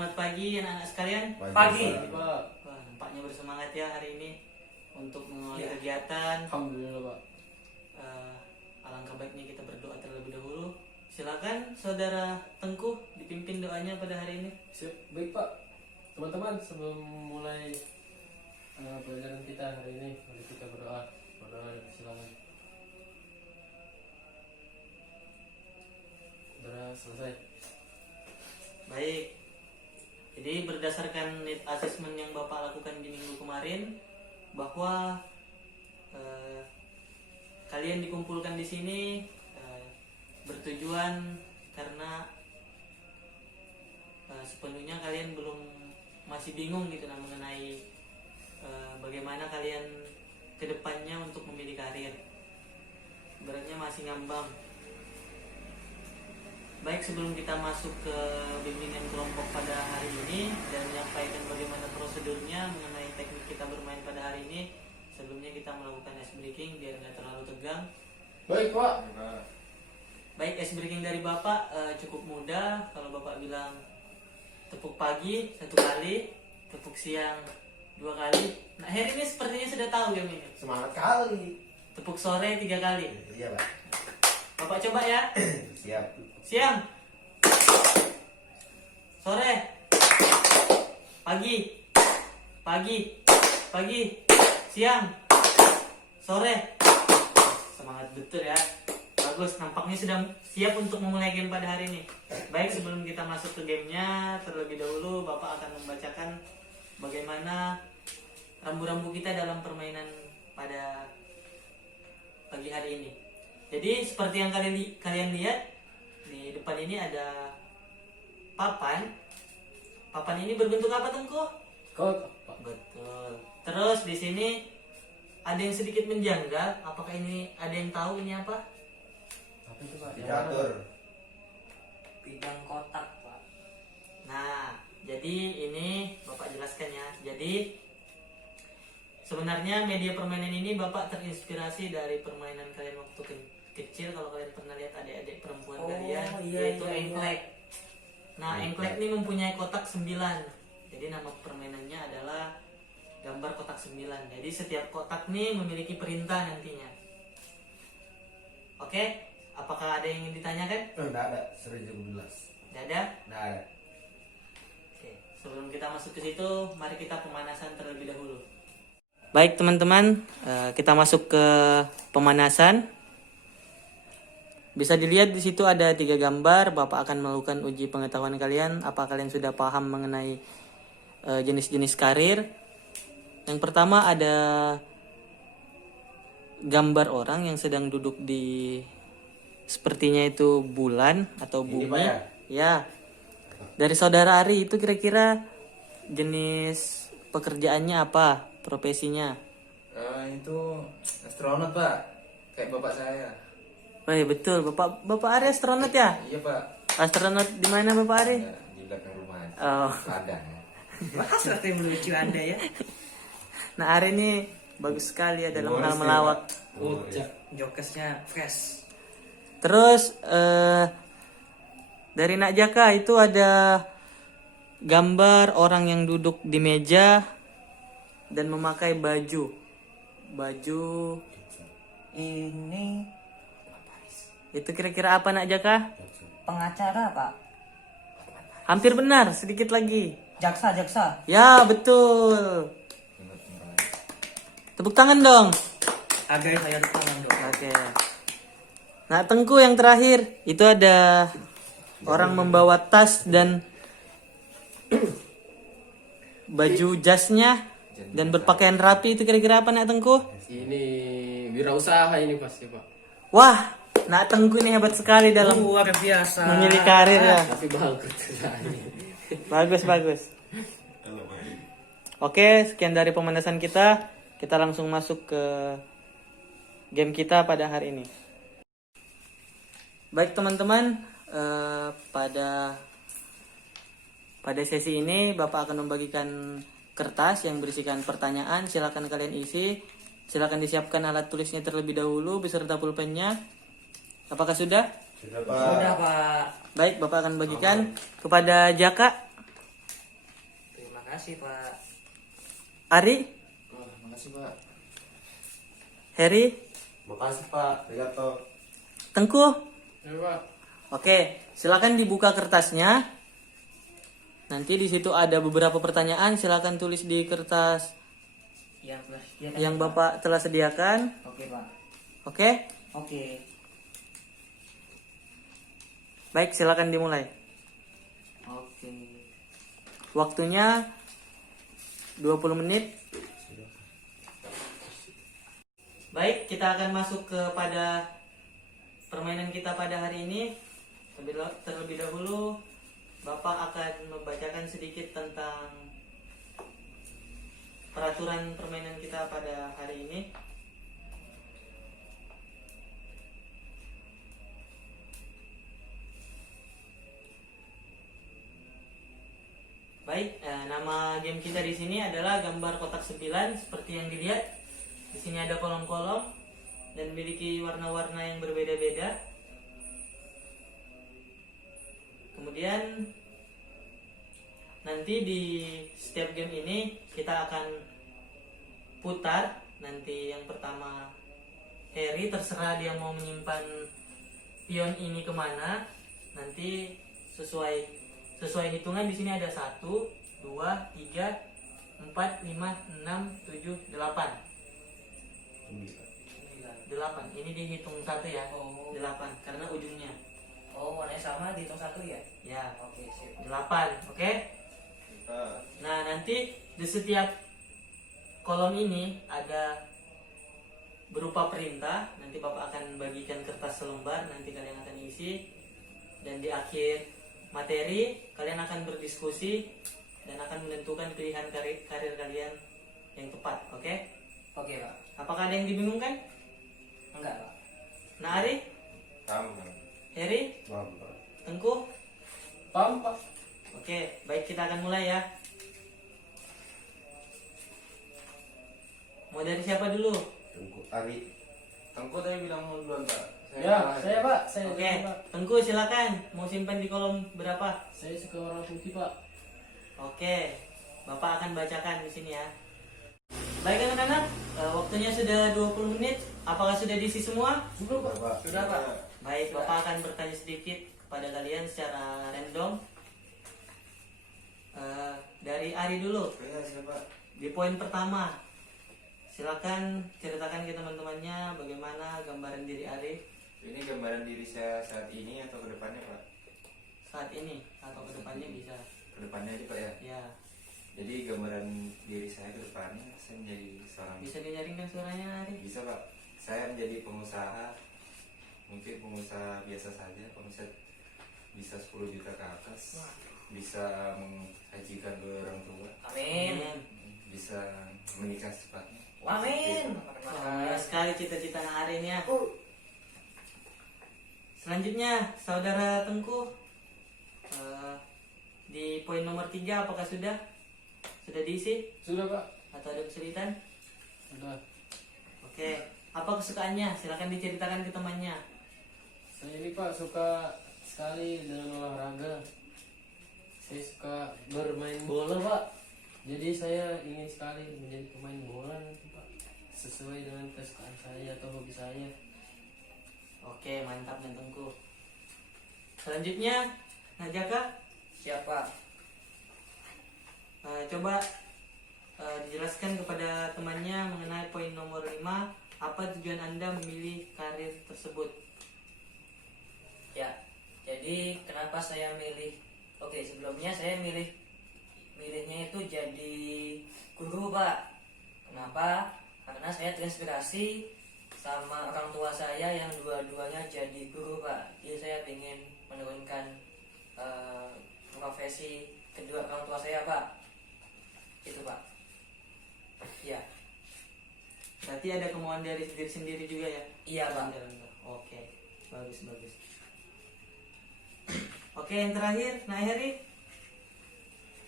selamat pagi anak-anak sekalian. Pagi. Wah, nampaknya bersemangat ya hari ini untuk mengawali Ya. kegiatan. Alhamdulillah Pak. Alangkah baiknya kita berdoa terlebih dahulu. Silakan saudara Tengku dipimpin doanya pada hari ini. Siap, baik Pak. Teman-teman, sebelum mulai pelajaran kita hari ini, mari kita berdoa. Berdoa, silakan. Sudah selesai. Baik. Jadi berdasarkan need assessment yang Bapak lakukan di minggu kemarin, bahwa kalian dikumpulkan di sini bertujuan karena sepenuhnya kalian masih bingung gitu mengenai bagaimana kalian kedepannya untuk memilih karir. Beratnya masih ngambang. Baik, sebelum kita masuk ke bimbingan kelompok pada hari ini dan menyampaikan bagaimana prosedurnya mengenai teknik kita bermain pada hari ini, sebelumnya kita melakukan ice breaking biar nggak terlalu tegang. Baik Pak. Baik, ice breaking dari Bapak cukup mudah. Kalau Bapak bilang tepuk pagi 1 kali, tepuk siang 2 kali. Nah, Heri ini sepertinya sudah tahu game ini. Semangat kali. Tepuk sore 3 kali. Iya Pak. Bapak coba ya. Siap. Siang, sore, pagi, siang, sore. Semangat betul ya. Bagus, nampaknya sudah siap untuk memulai game pada hari ini. Baik, sebelum kita masuk ke gamenya, terlebih dahulu Bapak akan membacakan bagaimana rambu-rambu kita dalam permainan pada pagi hari ini. Jadi seperti yang kalian lihat, di depan ini ada papan. Papan ini berbentuk apa, Tengku? Kotak Pak. Betul. Terus di sini ada yang sedikit menjanggal. Apakah ini ada yang tahu ini apa? Apa itu Pak? Diatur. Bidang kotak, Pak. Nah, jadi ini Bapak jelaskan ya. Jadi sebenarnya media permainan ini Bapak terinspirasi dari permainan kalian waktu kecil. Kalau kalian pernah lihat adik-adik perempuan kalian, yaitu engklek. Nah, engklek ini mempunyai kotak 9. Jadi nama permainannya adalah gambar kotak 9. Jadi setiap kotak nih memiliki perintah nantinya. Oke, apakah ada yang ingin ditanyakan? Enggak ada. 1017. Tidak ada? Enggak ada. Oke, sebelum kita masuk ke situ, mari kita pemanasan terlebih dahulu. Baik teman-teman, kita masuk ke pemanasan. Bisa dilihat di situ ada 3 gambar. Bapak akan melakukan uji pengetahuan kalian. Apa kalian sudah paham mengenai jenis-jenis karir? Yang pertama ada gambar orang yang sedang duduk di sepertinya itu bulan atau Ini, bumi. Pak, ya? Ya. Dari saudara Ari itu kira-kira jenis pekerjaannya apa? Profesinya? Itu astronot Pak, kayak bapak saya. Oh iya betul, Bapak Ari astronot ya? Iya Pak. Astronot di mana Bapak Ari? Ya, di belakang rumah. Oh. Ladang. Bahasa yang lucu Anda ya. Nah, Ari ini bagus sekali ya dalam hal Humoris ya, melawak. Pak. Humoris. Jokesnya fresh. Terus dari Nak Jaka itu ada gambar orang yang duduk di meja dan memakai baju Ini itu kira-kira apa Nak Jaka? pengacara, Pak. Hampir benar, sedikit lagi. Jaksa. Ya betul. Tepuk tangan dong. Agar saya tangan dong. Oke. Nah, Tengku yang terakhir itu ada orang membawa tas dan baju jasnya dan berpakaian rapi. Itu kira-kira apa Nak Tengku? Ini wirausaha ini pasti Pak. Wah, Nak Tengku ini hebat sekali dalam Luar biasa. memilih karir ya. Tapi bagus ini. Bagus. Oke, sekian dari pemanasan kita. Kita langsung masuk ke game kita pada hari ini. Baik teman-teman, pada sesi ini Bapak akan membagikan kertas yang berisikan pertanyaan. Silakan kalian isi. Silakan disiapkan alat tulisnya terlebih dahulu beserta pulpennya. Apakah sudah? Sudah Pak. Sudah, Pak. Baik, Bapak akan bagikan kepada Jaka. Makasih Pak. Ari, Wah, makasih Pak. Heri, Makasih Pak. Arigato. Tengku. Ya Pak. Oke, silakan dibuka kertasnya. Nanti di situ ada beberapa pertanyaan, silakan tulis di kertas Yang telah disediakan, yang Pak. Bapak telah sediakan. Oke Pak. Oke? Oke. Baik, silakan dimulai. Oke. Waktunya 20 menit. Baik, kita akan masuk kepada permainan kita pada hari ini. Terlebih dahulu, Bapak akan membacakan sedikit tentang peraturan permainan kita pada hari ini. Baik, nama game kita di sini adalah gambar kotak 9 seperti yang dilihat. Di sini ada kolom-kolom dan memiliki warna-warna yang berbeda-beda. Kemudian nanti di setiap game ini kita akan putar. Nanti yang pertama Harry, terserah dia mau menyimpan pion ini kemana. Nanti sesuai hitungan di sini ada 1, 2, 3, 4, 5, 6, 7, 8. 8. Ini dihitung 1 ya. Oh. 8 karena ujungnya. Oh, warnanya sama dihitung 1 ya? Ya, Oke, sip. 8. Oke. Nah, nanti di setiap kolom ini ada berupa perintah. Nanti Bapak akan bagikan kertas selembar, nanti kalian akan isi. Dan di akhir materi kalian akan berdiskusi dan akan menentukan pilihan karir kalian yang tepat. Oke? Oke Pak. Apakah ada yang dibingungkan? Enggak Pak. Nah, Ari, Paham. Heri, Paham Pak. Tengku. Paham Pak. Oke, baik, kita akan mulai ya. Mau dari siapa dulu? Tengku Ari. Tengku tadi bilang mau duluan Pak. Ya, saya Pak. Saya Oke, duluan, Pak. Tengku silakan. Mau simpan di kolom berapa? Saya suka warna putih Pak. Oke, Bapak akan bacakan di sini ya. Baik anak-anak, waktunya sudah 20 menit. Apakah sudah diisi semua? Sudah Pak. Pak. Sudah Pak. Baik, Bapak akan bertanya sedikit kepada kalian secara random. Dari Ari dulu. Ya, siapa? Di poin pertama, silakan ceritakan ke teman-temannya bagaimana gambaran diri Ari Ini gambaran diri saya saat ini atau ke depannya Pak? saat ini atau kedepannya bisa. Ke depannya aja Pak ya. Ya, Jadi gambaran diri saya ke depannya saya menjadi seorang bisa dinyaringkan suaranya Ari. bisa Pak. Saya menjadi pengusaha, mungkin pengusaha biasa saja, omset bisa 10 juta ke atas, bisa menghajikan ke orang tua, Amin. bisa menikah secepatnya. Amin. Wah, sekali cita-cita Ari ini ya. Selanjutnya, saudara Tengku, di poin nomor 3 apakah sudah diisi Sudah Pak. atau ada kesulitan? Sudah. Oke, apa kesukaannya? Silakan diceritakan ke temannya. Saya ini Pak suka sekali dengan olahraga. Saya suka bermain bola Pak. Jadi saya ingin sekali menjadi pemain bola nanti Pak. Sesuai dengan kesukaan saya atau hobi saya. Oke, mantap dan Tengku. Selanjutnya, Najaka, Siapa? coba dijelaskan kepada temannya mengenai poin nomor 5. Apa tujuan Anda memilih karir tersebut? Ya. Jadi kenapa saya milih? Oke, sebelumnya saya milihnya itu jadi guru Pak. Kenapa? Karena saya terinspirasi sama orang tua saya yang dua-duanya jadi guru Pak. Jadi saya ingin menurunkan profesi kedua orang tua saya Pak. Itu Pak. Ya. Berarti ada kemauan dari diri sendiri juga ya? Iya Pak. Oke, bagus. Oke, yang terakhir, Nak Heri,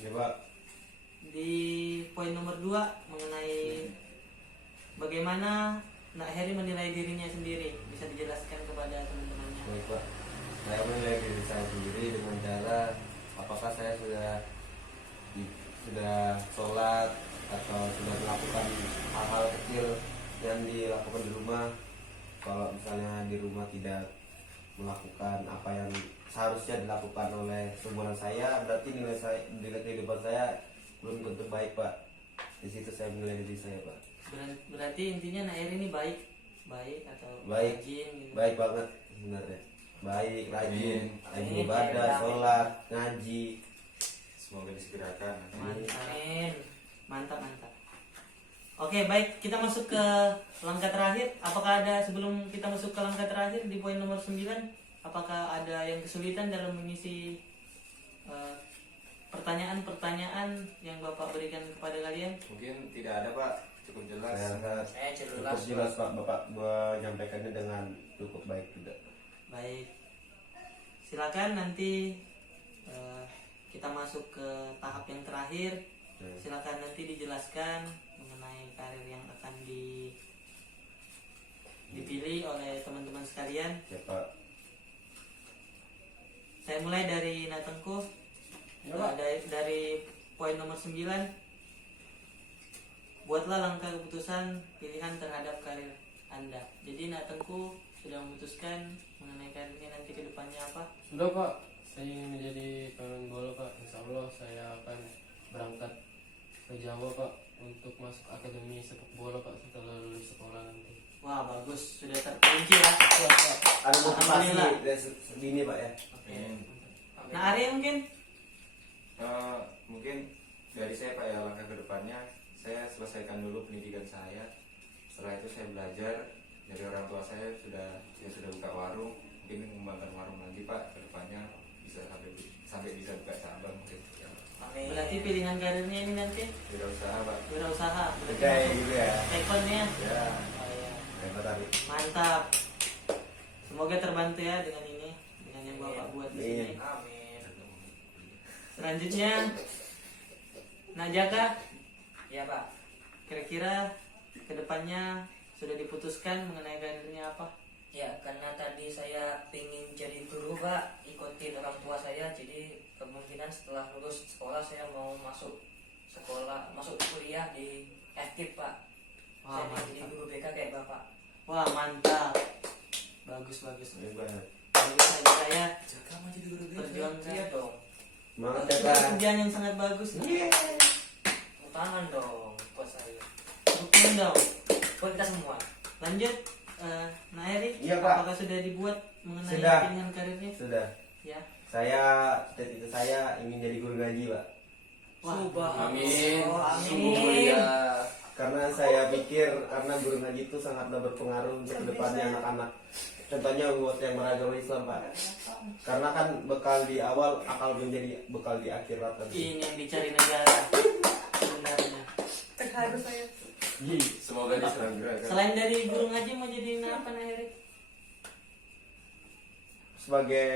Ya Pak. di poin nomor 2 mengenai bagaimana Nak Heri menilai dirinya sendiri. Bisa dijelaskan kepada teman-temannya. Baik Pak. Saya menilai diri saya sendiri dengan cara apakah saya sudah sudah sholat atau sudah melakukan hal-hal kecil yang dilakukan di rumah. Kalau misalnya di rumah tidak melakukan apa yang seharusnya dilakukan oleh seumuran saya, berarti nilai kehidupan saya belum tentu baik, Pak. Di situ saya menilai diri saya, Pak. Berarti intinya Nak Eri ini baik atau Baik. rajin gitu. Baik banget sebenarnya. Baik, rajin, rajin Amin. ibadah, sholat, ngaji. Semoga disegerakan. Mantap. Oke, baik, kita masuk ke langkah terakhir. Apakah ada sebelum kita masuk ke langkah terakhir di poin nomor 9, apakah ada yang kesulitan dalam mengisi pertanyaan-pertanyaan yang Bapak berikan kepada kalian? Mungkin tidak ada Pak, cukup jelas. Saya rasa Saya cukup jelas, Pak. Bapak menyampaikannya dengan cukup baik juga. Baik, silakan nanti kita masuk ke tahap yang terakhir. Silakan nanti dijelaskan mengenai karir yang akan dipilih oleh teman-teman sekalian. Ya, Pak. Saya mulai dari Nak Tengku. Ya, Pak. Dari poin nomor 9. Buatlah langkah keputusan pilihan terhadap karir Anda. Jadi Nak Tengku sudah memutuskan mengenai karirnya nanti ke depannya apa? Sudah Pak, saya ingin menjadi pemain bola Pak. Insya Allah saya akan berangkat ke Jawa Pak untuk masuk akademi sepak bola Pak setelah lulus sekolah nanti. Wah, bagus, sudah terperinci ya. Ada motivasi Alhamdulillah. dari segini, Pak ya. Oke. Nah, Arya mungkin Mungkin dari saya Pak ya, langkah ke depannya saya selesaikan dulu pendidikan saya. Setelah itu saya belajar dari orang tua saya sudah buka warung, mungkin mengembangkan warung lagi Pak ke depannya bisa sampai bisa buka cabang mungkin. Ya. Amin. berarti pilihan karirnya ini nanti Wirausaha Pak. wirausaha. Berarti Kayak masuk gitu ya. Tekonnya. Ya. Oh, iya. Hebat tadi. Mantap. Semoga terbantu ya dengan ini, dengan yang Bapak buat di sini. Amin. Selanjutnya Najaka, Ya Pak. kira-kira kedepannya sudah diputuskan mengenai karirnya apa? Ya, karena tadi saya pengen jadi guru Pak, ikutin orang tua saya, jadi kemungkinan setelah lulus sekolah saya mau masuk kuliah di FKIP Pak. Wah, Saya pengen jadi mantap. guru BK kayak Bapak. Wah, mantap. Bagus. Hebat. Bagus Najaka ya. Kamu jadi guru BK? Perjuangkan. Iya dong. Semangat Itu ya, Pak. pekerjaan yang sangat bagus. Tepuk tangan dong buat saya. Dukung dong. Buat kita semua. Lanjut, Nah Eri, Iya, Pak. apakah sudah dibuat mengenai Sudah. pilihan karirnya? Sudah. Ya. Saya cita-cita saya ingin jadi guru ngaji, Pak. Wah, Amin. Oh, Sungguh amin. mulia. Karena saya pikir karena guru ngaji itu sangatlah berpengaruh untuk kedepannya anak-anak. Contohnya buat yang beragama Islam, Pak. Karena kan bekal di awal akan menjadi bekal di akhirat nanti. Ini yang dicari negara sebenarnya. Terharu saya. Semoga diselenggarakan. Selain dari guru ngaji mau jadi apa Nah Eri? Sebagai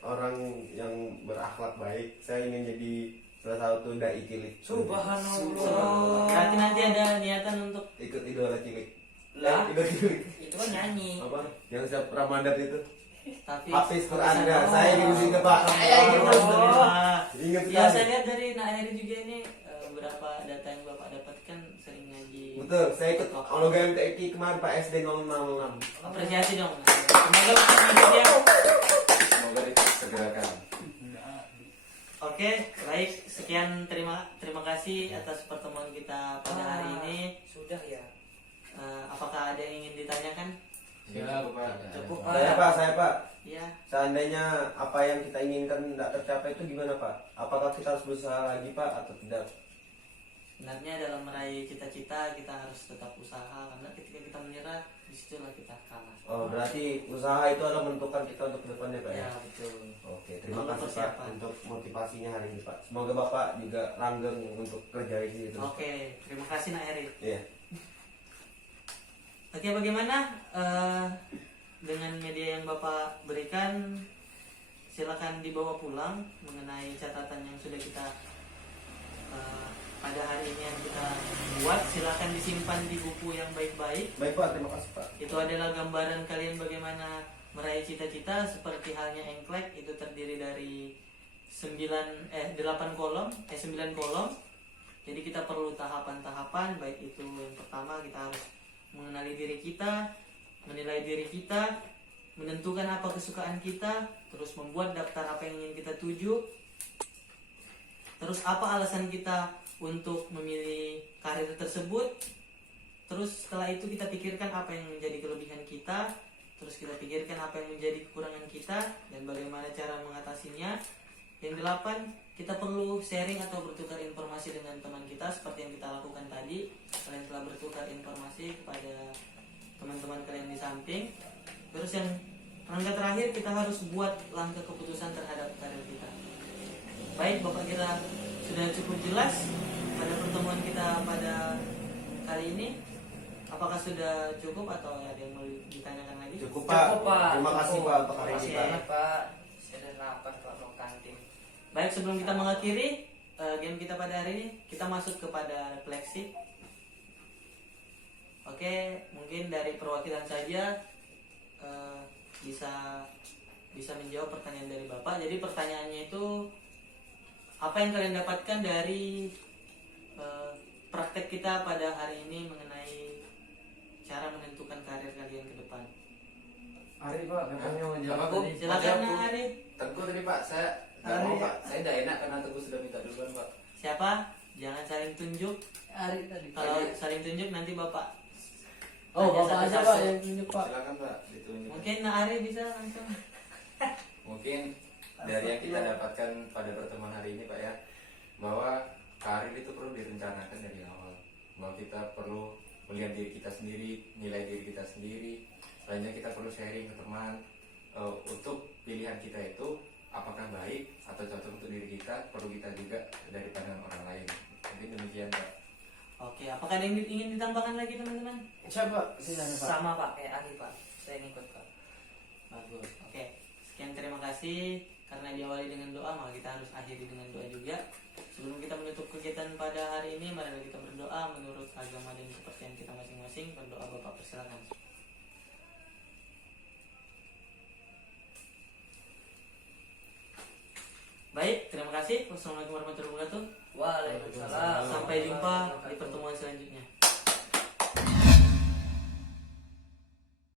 orang yang berakhlak baik, saya ingin jadi salah satu dai cilik. Subhanallah. Berarti nanti ada niatan untuk Ikut idola cilik. Lah, Idola cilik. itu kan nyanyi. Apa? Yang setiap Ramadan itu. tapi Hafiz Quran ya. Saya ingin sini, Pak. Saya ingin Alhamdulillah. Ingat Ya, saya sekali. lihat dari Nah Eri juga ini beberapa data yang Bapak dapatkan sering ngaji. Betul, saya ikut hologram TK kemarin Pak SD 006. Apresiasi dong. Semoga Bapak lanjut ya. Semoga disegerakan. Oke, baik. Sekian terima kasih atas pertemuan kita pada hari ini. Sudah ya. Apakah ada yang ingin ditanyakan? Ya, Pak. Cukup Saya Pak. Ya, Seandainya apa yang kita inginkan tidak tercapai itu gimana Pak? Apakah kita harus berusaha lagi Pak atau tidak? sebenarnya dalam meraih cita-cita kita harus tetap usaha karena ketika kita menyerah disitulah kita kalah. Oh berarti usaha itu adalah menentukan kita untuk kedepannya Pak ya? Ya betul. Oke, terima Untuk kasih Pak persiapan. untuk motivasinya hari ini Pak. Semoga Bapak juga langgeng untuk kerja di sini terus. Oke, terima kasih Nak Eri. Iya. Oke, bagaimana dengan media yang Bapak berikan? Silakan dibawa pulang mengenai catatan yang sudah kita pada hari ini yang kita buat. Silakan disimpan di buku yang baik-baik. Baik Pak, terima kasih Pak. Itu adalah gambaran kalian bagaimana meraih cita-cita. Seperti halnya engklek, itu terdiri dari 8 kolom, 9 kolom. Jadi kita perlu tahapan-tahapan, baik itu yang pertama kita harus mengenali diri kita, menilai diri kita, menentukan apa kesukaan kita, terus membuat daftar apa yang ingin kita tuju, terus apa alasan kita untuk memilih karir tersebut, terus setelah itu kita pikirkan apa yang menjadi kelebihan kita, terus kita pikirkan apa yang menjadi kekurangan kita dan bagaimana cara mengatasinya. Yang 8, kita perlu sharing atau bertukar informasi dengan teman kita seperti yang kita lakukan tadi. Kalian telah bertukar informasi kepada teman-teman kalian di samping. Terus yang langkah terakhir, kita harus buat langkah keputusan terhadap karir kita. Baik, Bapak kira sudah cukup jelas pada pertemuan kita pada kali ini. Apakah sudah cukup atau ada yang mau ditanyakan lagi? Cukup Pak. Cukup, Pak. Terima kasih Cukup. Pak untuk hari Terima ini kasih Pak. banyak, Pak. Saya udah lapar kalau mau kantin. Baik, sebelum kita mengakhiri game kita pada hari ini, kita masuk kepada refleksi. Oke, mungkin dari perwakilan saja bisa menjawab pertanyaan dari Bapak. Jadi pertanyaannya itu, apa yang kalian dapatkan dari praktek kita pada hari ini mengenai cara menentukan karir kalian ke depan? Ari Pak, katanya mau jawab Apa, Bu? tadi. Silakan Bu. Ari. Teguh tadi Pak, saya nggak mau Pak. Saya tidak enak karena Teguh sudah minta duluan Pak. Siapa? Jangan saling tunjuk. Ari tadi. Kalau saling tunjuk nanti Bapak. Oh, Tanya Bapak aja satu-satu. Pak yang tunjuk Pak. Silakan Pak, ditunjuk. Mungkin Ari bisa langsung. Mungkin dari yang kita dapatkan pada pertemuan hari ini Pak ya, bahwa karir itu perlu direncanakan dari awal, bahwa kita perlu melihat diri kita sendiri, nilai diri kita sendiri. Selanjutnya kita perlu sharing ke teman untuk pilihan kita itu apakah baik atau cocok untuk diri kita, perlu kita juga dari pandangan orang lain. Mungkin demikian Pak. Oke, apakah ada yang ingin ditambahkan lagi teman-teman? Siapa? Silakan Pak. Sama Pak, kayak Ali Pak. Saya ngikut Pak. Bagus. Oke, sekian terima kasih. Karena diawali dengan doa, maka kita harus akhiri dengan doa juga. Sebelum kita menutup kegiatan pada hari ini, mari kita berdoa menurut agama dan kepercayaan kita masing-masing. Berdoa Bapak, persilakan. Baik, terima kasih. Wassalamualaikum warahmatullahi wabarakatuh. Waalaikumsalam. Sampai jumpa di pertemuan selanjutnya.